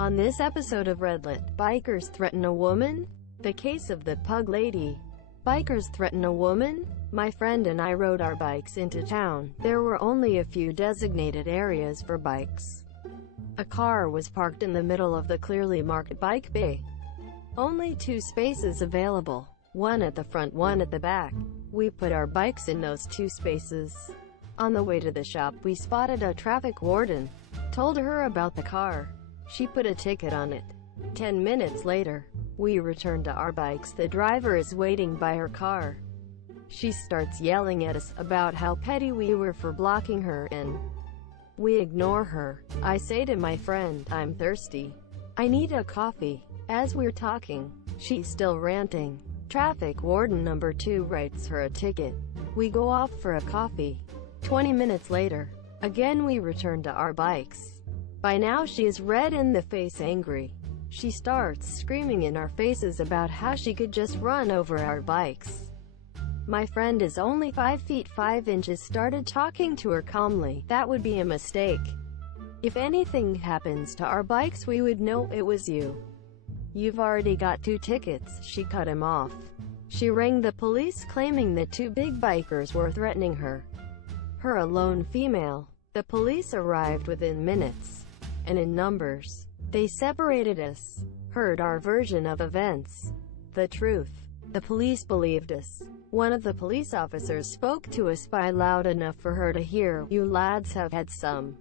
On this episode of Redlit, bikers threaten a woman? The case of the pug lady. Bikers threaten a woman? My friend and I rode our bikes into town. There were only a few designated areas for bikes. A car was parked in the middle of the clearly marked bike bay. Only 2 spaces available. One at the front, one at the back. We put our bikes in those 2 spaces. On the way to the shop, we spotted a traffic warden. Told her about the car. She put a ticket on it. 10 minutes later, we returned to our bikes. The driver is waiting by her car. She starts yelling at us about how petty we were for blocking her in. We ignore her. I say to my friend, "I'm thirsty. I need a coffee." As we're talking, she's still ranting. Traffic warden number 2 writes her a ticket. We go off for a coffee. 20 minutes later, again we return to our bikes. By now she is red in the face, angry. She starts screaming in our faces about how she could just run over our bikes. My friend is only 5 feet 5 inches, started talking to her calmly. That would be a mistake. If anything happens to our bikes, we would know it was you. You've already got 2 tickets. She cut him off. She rang the police claiming that 2 big bikers were threatening her. Her a lone female. The police arrived within minutes. And in numbers. They separated us. Heard our version of events. The truth. The police believed us. One of the police officers spoke to us by loud enough for her to hear. "You lads have had some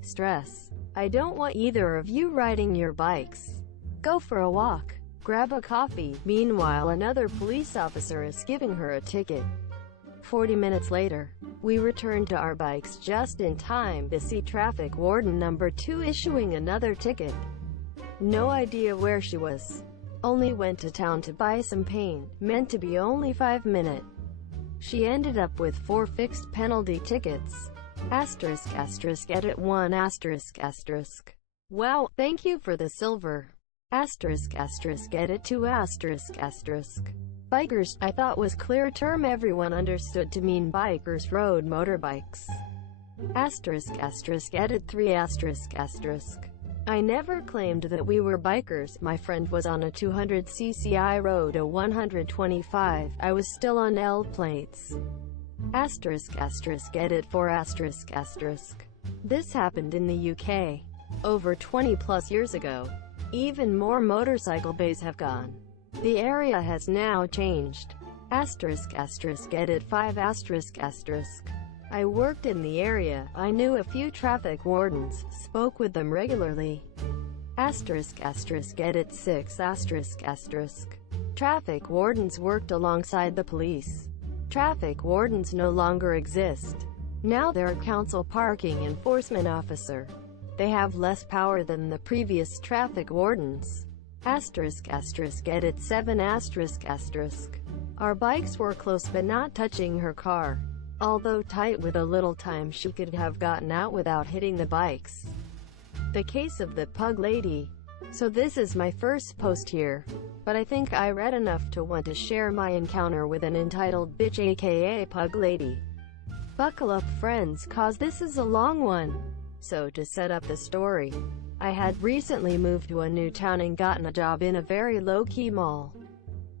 stress. I don't want either of you riding your bikes. Go for a walk. Grab a coffee." Meanwhile, another police officer is giving her a ticket. 40 minutes later, we returned to our bikes just in time to see traffic warden number 2 issuing another ticket. No idea where she was. Only went to town to buy some paint, meant to be only 5 minutes. She ended up with 4 fixed penalty tickets. Edit 1 ***. Wow, thank you for the silver. Edit 2 ***. Bikers, I thought was clear term everyone understood to mean bikers rode motorbikes. Edit 3 ***. I never claimed that we were bikers. My friend was on a 200cc, I rode a 125. I was still on L plates. Edit 4 ***. This happened in the UK. Over 20 plus years ago. Even more motorcycle bays have gone. The area has now changed. Edit 5 ***. I worked in the area. I knew a few traffic wardens, spoke with them regularly. Edit 6 ***. Traffic wardens worked alongside the police. Traffic wardens no longer exist. Now they're a council parking enforcement officer. They have less power than the previous traffic wardens. Edit 7 ***. Our bikes were close but not touching her car. Although tight, with a little time she could have gotten out without hitting the bikes. The case of the pug lady. So this is my first post here, but I think I read enough to want to share my encounter with an entitled bitch, aka pug lady. Buckle up friends, cause this is a long one. So to set up the story, I had recently moved to a new town and gotten a job in a very low-key mall.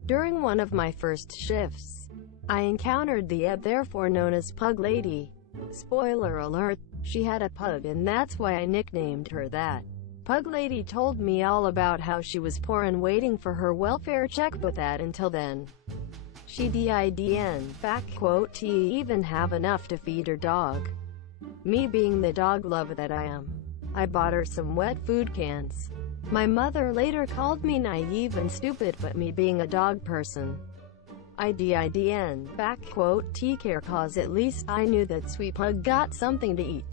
During one of my first shifts, I encountered the therefore known as pug lady. Spoiler alert, she had a pug and that's why I nicknamed her that. Pug lady told me all about how she was poor and waiting for her welfare check, but that until then, she didn't even have enough to feed her dog. Me being the dog lover that I am, I bought her some wet food cans. My mother later called me naive and stupid, but me being a dog person, I didn't take care, cause at least I knew that sweet pug got something to eat.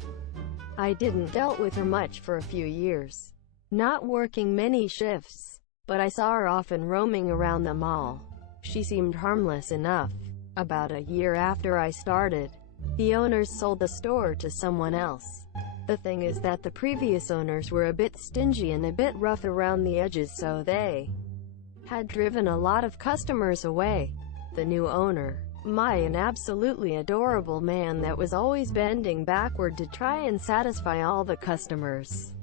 I didn't dealt with her much for a few years, not working many shifts, but I saw her often roaming around the mall. She seemed harmless enough. About a year after I started, the owners sold the store to someone else. The thing is that the previous owners were a bit stingy and a bit rough around the edges, so they had driven a lot of customers away. The new owner, an absolutely adorable man that was always bending backward to try and satisfy all the customers,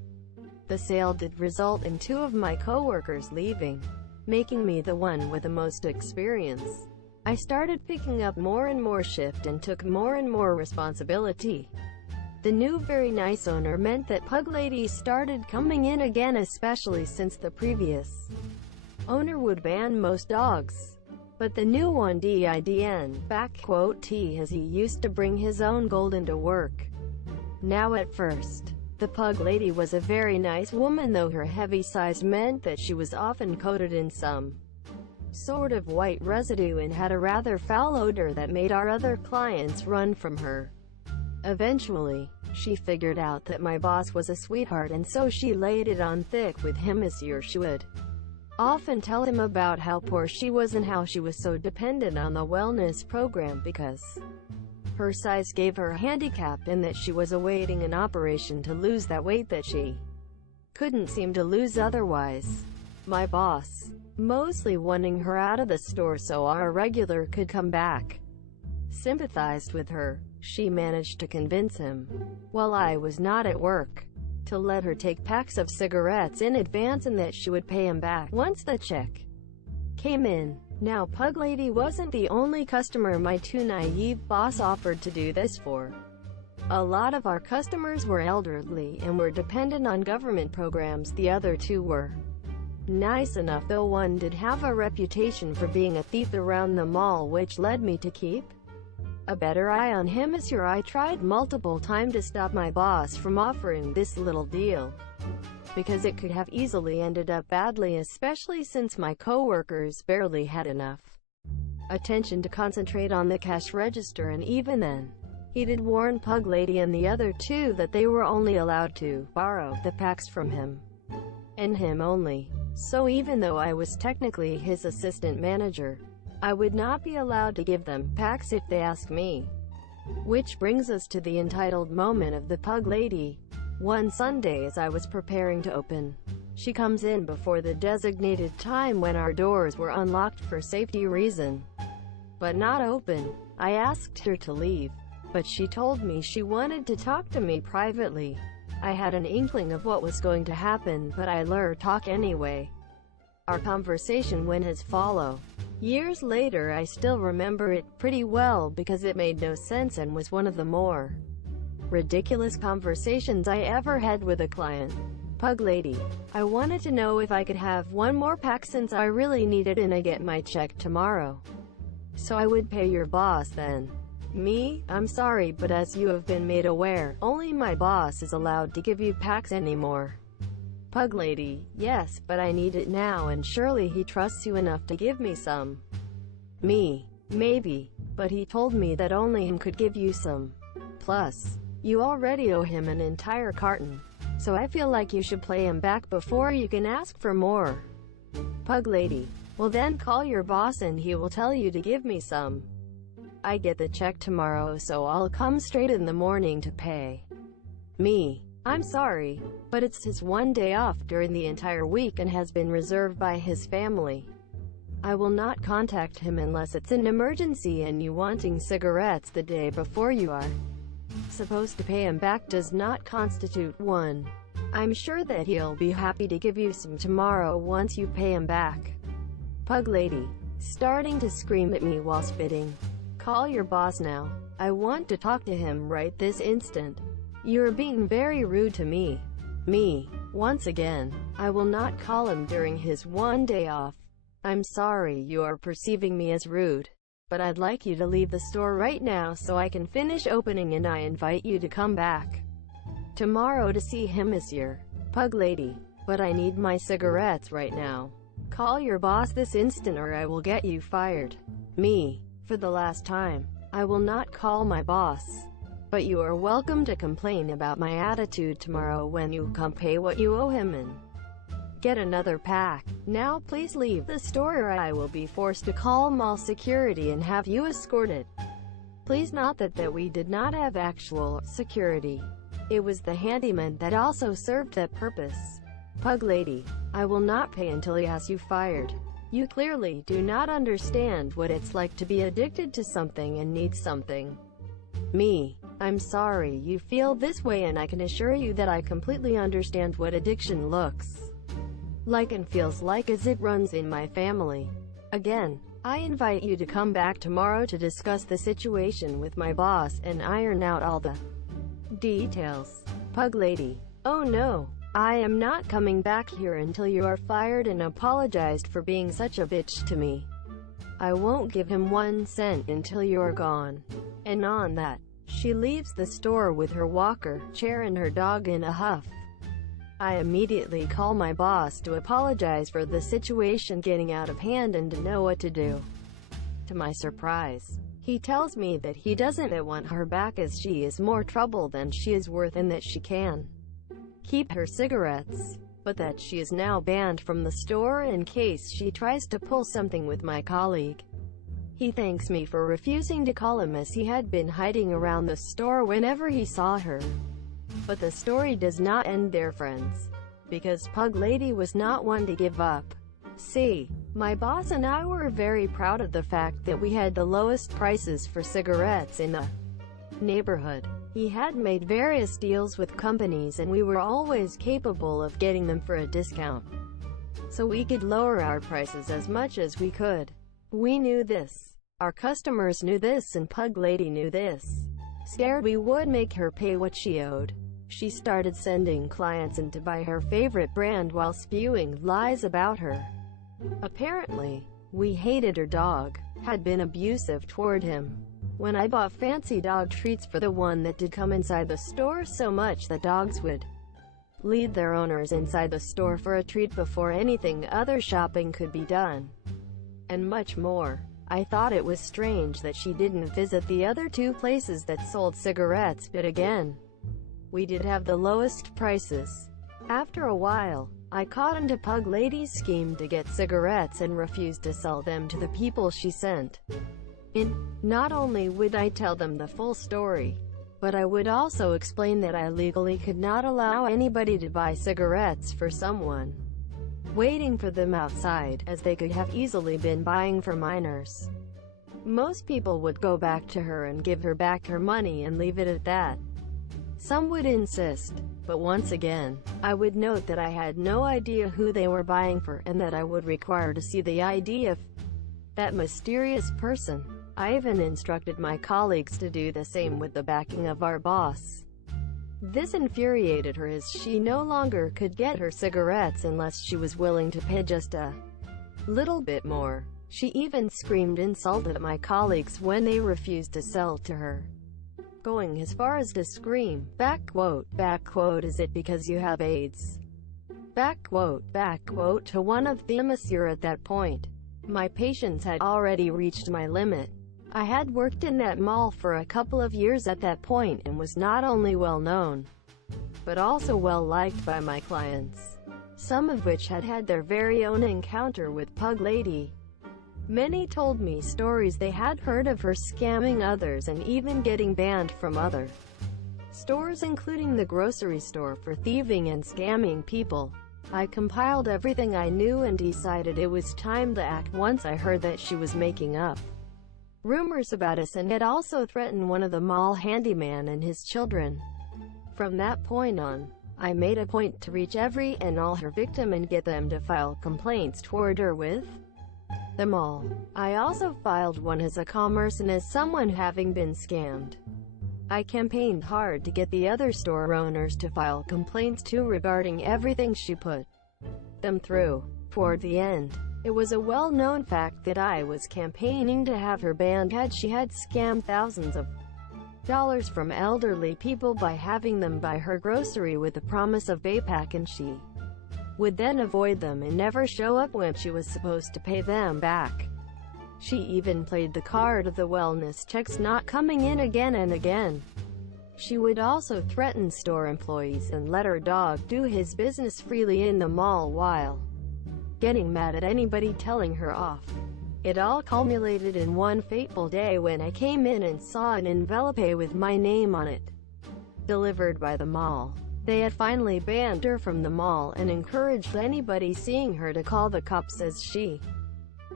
The sale did result in 2 of my coworkers leaving, making me the one with the most experience. I started picking up more and more shift and took more and more responsibility. The new very nice owner meant that pug ladies started coming in again, especially since the previous owner would ban most dogs. But the new one didn't, as he used to bring his own golden to work. Now at first, the pug lady was a very nice woman, though her heavy size meant that she was often coated in some sort of white residue and had a rather foul odor that made our other clients run from her. Eventually, she figured out that my boss was a sweetheart, and so she laid it on thick with him. As year she would often tell him about how poor she was and how she was so dependent on the wellness program because her size gave her a handicap, and that she was awaiting an operation to lose that weight that she couldn't seem to lose otherwise. My boss, mostly wanting her out of the store so our regular could come back, sympathized with her. She managed to convince him, while I was not at work, to let her take packs of cigarettes in advance and that she would pay him back once the check came in. Now pug lady wasn't the only customer my too naive boss offered to do this for. A lot of our customers were elderly and were dependent on government programs. The other 2 were nice enough, though one did have a reputation for being a thief around the mall, which led me to keep a better eye on him. As year I tried multiple times to stop my boss from offering this little deal, because it could have easily ended up badly, especially since my coworkers barely had enough attention to concentrate on the cash register, and even then, he did warn pug lady and the other 2 that they were only allowed to borrow the packs from him, and him only. So even though I was technically his assistant manager, I would not be allowed to give them packs if they asked me. Which brings us to the entitled moment of the pug lady. One Sunday, as I was preparing to open, she comes in before the designated time when our doors were unlocked for safety reason, but not open. I asked her to leave, but she told me she wanted to talk to me privately. I had an inkling of what was going to happen, but I let her talk anyway. Our conversation went as follows. Years later, I still remember it pretty well because it made no sense and was one of the more ridiculous conversations I ever had with a client. Pug lady: I wanted to know if I could have 1 more pack since I really need it and I get my check tomorrow, so I would pay your boss then. Me: I'm sorry, but as you have been made aware, only my boss is allowed to give you packs anymore. Pug lady: yes, but I need it now, and surely he trusts you enough to give me some. Me: maybe, but he told me that only him could give you some. Plus, you already owe him an entire carton, so I feel like you should pay him back before you can ask for more. Pug lady: well then call your boss and he will tell you to give me some. I get the check tomorrow, so I'll come straight in the morning to pay. Me: I'm sorry, but it's his 1 day off during the entire week and has been reserved by his family. I will not contact him unless it's an emergency, and you wanting cigarettes the day before you are supposed to pay him back does not constitute one. I'm sure that he'll be happy to give you some tomorrow once you pay him back. Pug lady, starting to scream at me while spitting: call your boss now. I want to talk to him right this instant. You're being very rude to me. Me: once again, I will not call him during his 1 day off. I'm sorry you are perceiving me as rude, but I'd like you to leave the store right now so I can finish opening, and I invite you to come back tomorrow to see him, monsieur. Pug lady: but I need my cigarettes right now. Call your boss this instant or I will get you fired. Me: for the last time, I will not call my boss, but you are welcome to complain about my attitude tomorrow when you come pay what you owe him and get another pack. Now please leave the store or I will be forced to call mall security and have you escorted. Please note that we did not have actual security. It was the handyman that also served that purpose. Pug lady: I will not pay until he has you fired. You clearly do not understand what it's like to be addicted to something and need something. Me: I'm sorry you feel this way, and I can assure you that I completely understand what addiction looks like and feels like, as it runs in my family. Again, I invite you to come back tomorrow to discuss the situation with my boss and iron out all the details. Pug Lady: oh no, I am not coming back here until you are fired and apologized for being such a bitch to me. I won't give him 1 cent until you're gone. And on that, she leaves the store with her walker, chair and her dog in a huff. I immediately call my boss to apologize for the situation getting out of hand and to know what to do. To my surprise, he tells me that he doesn't want her back, as she is more trouble than she is worth and that she can keep her cigarettes, but that she is now banned from the store in case she tries to pull something with my colleague. He thanks me for refusing to call him, as he had been hiding around the store whenever he saw her. But the story does not end there, friends, because Pug Lady was not one to give up. See, my boss and I were very proud of the fact that we had the lowest prices for cigarettes in the neighborhood. He had made various deals with companies and we were always capable of getting them for a discount, so we could lower our prices as much as we could. We knew this, our customers knew this, and Pug Lady knew this. Scared we would make her pay what she owed, she started sending clients in to buy her favorite brand while spewing lies about her. Apparently, we hated her dog, had been abusive toward him. When I bought fancy dog treats for the one that did come inside the store so much that dogs would lead their owners inside the store for a treat before anything other shopping could be done, and much more. I thought it was strange that she didn't visit the other 2 places that sold cigarettes, but again, we did have the lowest prices. After a while, I caught into Pug Lady's scheme to get cigarettes and refused to sell them to the people she sent in. Not only would I tell them the full story, but I would also explain that I legally could not allow anybody to buy cigarettes for someone waiting for them outside, as they could have easily been buying for minors. Most people would go back to her and give her back her money and leave it at that. Some would insist, but once again, I would note that I had no idea who they were buying for and that I would require to see the ID of that mysterious person. I even instructed my colleagues to do the same with the backing of our boss. This infuriated her, as she no longer could get her cigarettes unless she was willing to pay just a little bit more. She even screamed insulted at my colleagues when they refused to sell to her, going as far as to scream, backquote, is it because you have AIDS? Backquote, to one of them. Monsieur, at that point, my patience had already reached my limit. I had worked in that mall for a couple of years at that point and was not only well known, but also well liked by my clients, some of which had had their very own encounter with Pug Lady. Many told me stories they had heard of her scamming others and even getting banned from other stores, including the grocery store, for thieving and scamming people. I compiled everything I knew and decided it was time to act once I heard that she was making up rumors about us and had also threatened one of the mall handyman and his children. From that point on, I made a point to reach every and all her victim and get them to file complaints toward her with the mall. I also filed one as a commerce and as someone having been scammed. I campaigned hard to get the other store owners to file complaints too regarding everything she put them through. Toward the end, it was a well-known fact that I was campaigning to have her banned, had she had scammed thousands of dollars from elderly people by having them buy her grocery with the promise of payback, and she would then avoid them and never show up when she was supposed to pay them back. She even played the card of the wellness checks not coming in again and again. She would also threaten store employees and let her dog do his business freely in the mall while getting mad at anybody telling her off. It all culminated in one fateful day when I came in and saw an envelope with my name on it, delivered by the mall. They had finally banned her from the mall and encouraged anybody seeing her to call the cops, as she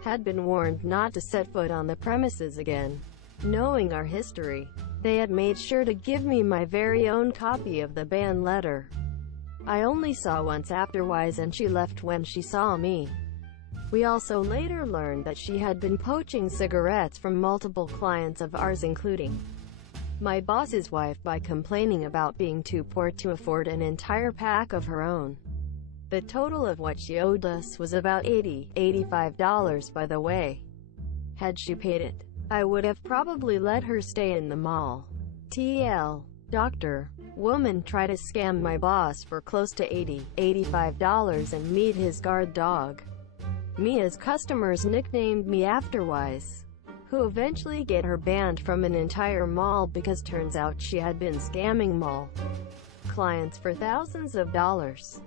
had been warned not to set foot on the premises again. Knowing our history, They had made sure to give me my very own copy of the ban letter. I only saw once afterwards, and she left when she saw me. We also later learned that she had been poaching cigarettes from multiple clients of ours, including my boss's wife, by complaining about being too poor to afford an entire pack of her own. The total of what she owed us was about $85, by the way. Had she paid it, I would have probably let her stay in the mall. TL. Doctor. Woman try to scam my boss for close to $85 and meet his guard dog. Mia's customers nicknamed me afterwise, who eventually get her banned from an entire mall because turns out she had been scamming mall clients for thousands of dollars.